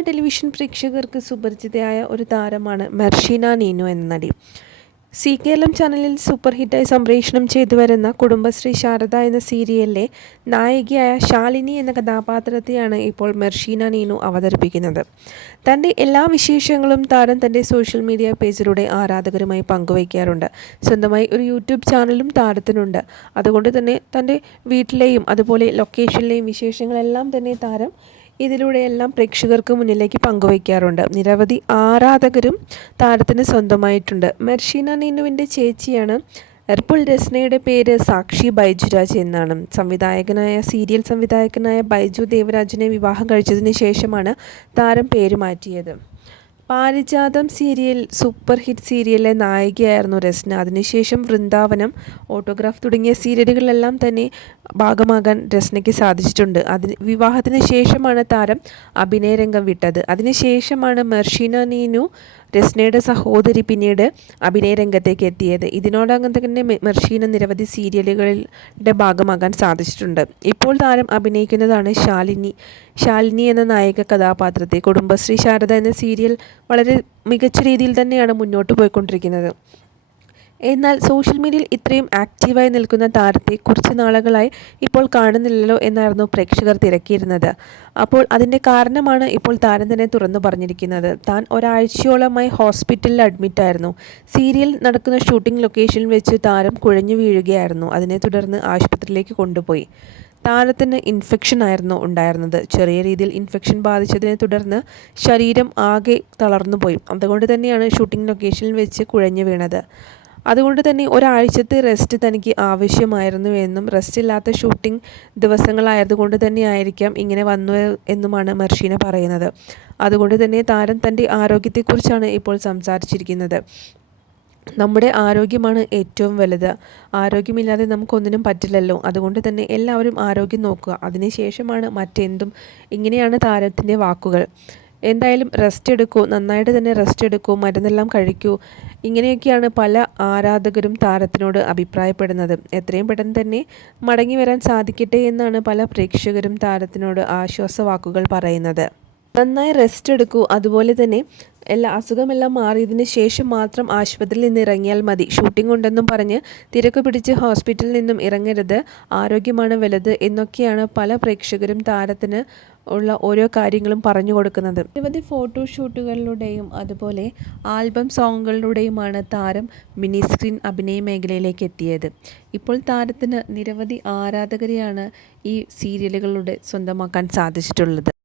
Television പ്രേക്ഷകർക്ക് സുപരിചിതയായ ഒരു താരമാണ് മെർഷീന നീനു എന്ന നടി. സി കേരളം ചാനലിൽ സൂപ്പർ ഹിറ്റായി സംപ്രേഷണം ചെയ്തു വരുന്ന കുടുംബശ്രീ ശാരദ എന്ന സീരിയലിലെ നായികയായ ശാലിനി എന്ന കഥാപാത്രത്തെയാണ് ഇപ്പോൾ മെർഷീന നീനു അവതരിപ്പിക്കുന്നത്. തന്റെ എല്ലാ വിശേഷങ്ങളും താരം തന്റെ സോഷ്യൽ മീഡിയ പേജിലൂടെ ആരാധകരുമായി പങ്കുവയ്ക്കാറുണ്ട്. സ്വന്തമായി ഒരു യൂട്യൂബ് ചാനലും താരത്തിനുണ്ട്. അതുകൊണ്ട് തന്നെ തന്റെ വീട്ടിലെയും അതുപോലെ ലൊക്കേഷനിലെയും വിശേഷങ്ങളെല്ലാം തന്നെ താരം ഇതിലൂടെയെല്ലാം പ്രേക്ഷകർക്ക് മുന്നിലേക്ക് പങ്കുവയ്ക്കാറുണ്ട്. നിരവധി ആരാധകരും താരത്തിന് സ്വന്തമായിട്ടുണ്ട്. മെർഷീന നീനുവിന്റെ ചേച്ചിയാണ് എർപ്പുൾ രസ്നയുടെ പേര് സാക്ഷി ബൈജുരാജ് എന്നാണ്. സംവിധായകനായ സീരിയൽ സംവിധായകനായ ബൈജു ദേവരാജിനെ വിവാഹം കഴിച്ചതിന് ശേഷമാണ് താരം പേര് മാറ്റിയത്. പാരിജാതം സീരിയൽ സൂപ്പർ ഹിറ്റ് സീരിയലിലെ നായികയായിരുന്നു രസ്ന. അതിനുശേഷം വൃന്ദാവനം ഓട്ടോഗ്രാഫ് തുടങ്ങിയ സീരിയലുകളെല്ലാം തന്നെ ഭാഗമാകാൻ രസ്നയ്ക്ക് സാധിച്ചിട്ടുണ്ട്. അതിന് വിവാഹത്തിന് ശേഷമാണ് താരം അഭിനയരംഗം വിട്ടത്. അതിനുശേഷമാണ് മെർഷീന നീനു രസ്നയുടെ സഹോദരി പിന്നീട് അഭിനയ രംഗത്തേക്ക് എത്തിയത്. ഇതിനോടകം തന്നെ മെർഷീന നിരവധി സീരിയലുകളുടെ ഭാഗമാകാൻ സാധിച്ചിട്ടുണ്ട്. ഇപ്പോൾ താരം അഭിനയിക്കുന്നതാണ് ശാലിനി. ശാലിനി എന്ന നായിക കഥാപാത്രത്തെ കുടുംബശ്രീ ശാരദ എന്ന സീരിയൽ വളരെ മികച്ച രീതിയിൽ തന്നെയാണ് മുന്നോട്ട് പോയിക്കൊണ്ടിരിക്കുന്നത്. എന്നാൽ സോഷ്യൽ മീഡിയയിൽ ഇത്രയും ആക്റ്റീവായി നിൽക്കുന്ന താരത്തെ കുറച്ച് നാളുകളായി ഇപ്പോൾ കാണുന്നില്ലല്ലോ എന്നായിരുന്നു പ്രേക്ഷകർ തിരക്കിയിരുന്നത്. അപ്പോൾ അതിന്റെ കാരണമാണ് ഇപ്പോൾ താരം തന്നെ തുറന്നു പറഞ്ഞിരിക്കുന്നത്. താൻ ഒരാഴ്ചയോളമായി ഹോസ്പിറ്റലിൽ അഡ്മിറ്റായിരുന്നു. സീരിയൽ നടക്കുന്ന ഷൂട്ടിംഗ് ലൊക്കേഷനിൽ വെച്ച് താരം കുഴഞ്ഞു വീഴുകയായിരുന്നു. അതിനെ തുടർന്ന് ആശുപത്രിയിലേക്ക് കൊണ്ടുപോയി. താരത്തിന് ഇൻഫെക്ഷൻ ആയിരുന്നു ഉണ്ടായിരുന്നത്. ചെറിയ രീതിയിൽ ഇൻഫെക്ഷൻ ബാധിച്ചതിനെ തുടർന്ന് ശരീരം ആകെ തളർന്നുപോയി. അതുകൊണ്ട് തന്നെയാണ് ഷൂട്ടിംഗ് ലൊക്കേഷനിൽ വെച്ച് കുഴഞ്ഞു വീണത്. അതുകൊണ്ട് തന്നെ ഒരാഴ്ചത്തെ റെസ്റ്റ് തനിക്ക് ആവശ്യമായിരുന്നു എന്നും റെസ്റ്റ് ഇല്ലാത്ത ഷൂട്ടിംഗ് ദിവസങ്ങളായതുകൊണ്ട് തന്നെ ആയിരിക്കാം ഇങ്ങനെ വന്നു എന്നുമാണ് മർഷീന പറയുന്നത്. അതുകൊണ്ട് തന്നെ താരം തന്റെ ആരോഗ്യത്തെക്കുറിച്ചാണ് ഇപ്പോൾ സംസാരിച്ചിരിക്കുന്നത്. നമ്മുടെ ആരോഗ്യമാണ് ഏറ്റവും വലുത്. ആരോഗ്യമില്ലാതെ നമുക്കൊന്നിനും പറ്റില്ലല്ലോ. അതുകൊണ്ട് തന്നെ എല്ലാവരും ആരോഗ്യം നോക്കുക. അതിനുശേഷമാണ് മറ്റെന്തും. ഇങ്ങനെയാണ് താരത്തിന്റെ വാക്കുകൾ. എന്തായാലും റെസ്റ്റ് എടുക്കൂ നന്നായിട്ട് തന്നെ റെസ്റ്റ് എടുക്കൂ മരുന്നെല്ലാം കഴിക്കൂ. ഇങ്ങനെയൊക്കെയാണ് പല ആരാധകരും താരത്തിനോട് അഭിപ്രായപ്പെടുന്നത്. എത്രയും പെട്ടെന്ന് തന്നെ മടങ്ങി വരാൻ സാധിക്കട്ടെ എന്നാണ് പല പ്രേക്ഷകരും താരത്തിനോട് ആശ്വാസവാക്കുകൾ പറയുന്നത്. നന്നായി റെസ്റ്റ് എടുക്കൂ അതുപോലെ തന്നെ എല്ലാ അസുഖമെല്ലാം മാറിയതിന് ശേഷം മാത്രം ആശുപത്രിയിൽ നിന്ന് ഇറങ്ങിയാൽ മതി. ഷൂട്ടിംഗ് ഉണ്ടെന്നും പറഞ്ഞ് തിരക്ക് പിടിച്ച് ഹോസ്പിറ്റലിൽ നിന്നും ഇറങ്ങരുത് ആരോഗ്യമാണ് വലുത് എന്നൊക്കെയാണ് പല പ്രേക്ഷകരും താരത്തിന് ഉള്ള ഓരോ കാര്യങ്ങളും പറഞ്ഞു കൊടുക്കുന്നത്. നിരവധി ഫോട്ടോഷൂട്ടുകളിലൂടെയും അതുപോലെ ആൽബം സോങ്ങുകളിലൂടെയുമാണ് താരം മിനി സ്ക്രീൻ അഭിനയ മേഖലയിലേക്ക് എത്തിയത്. ഇപ്പോൾ താരത്തിന് നിരവധി ആരാധകരെയാണ് ഈ സീരിയലുകളിലൂടെ സ്വന്തമാക്കാൻ സാധിച്ചിട്ടുള്ളത്.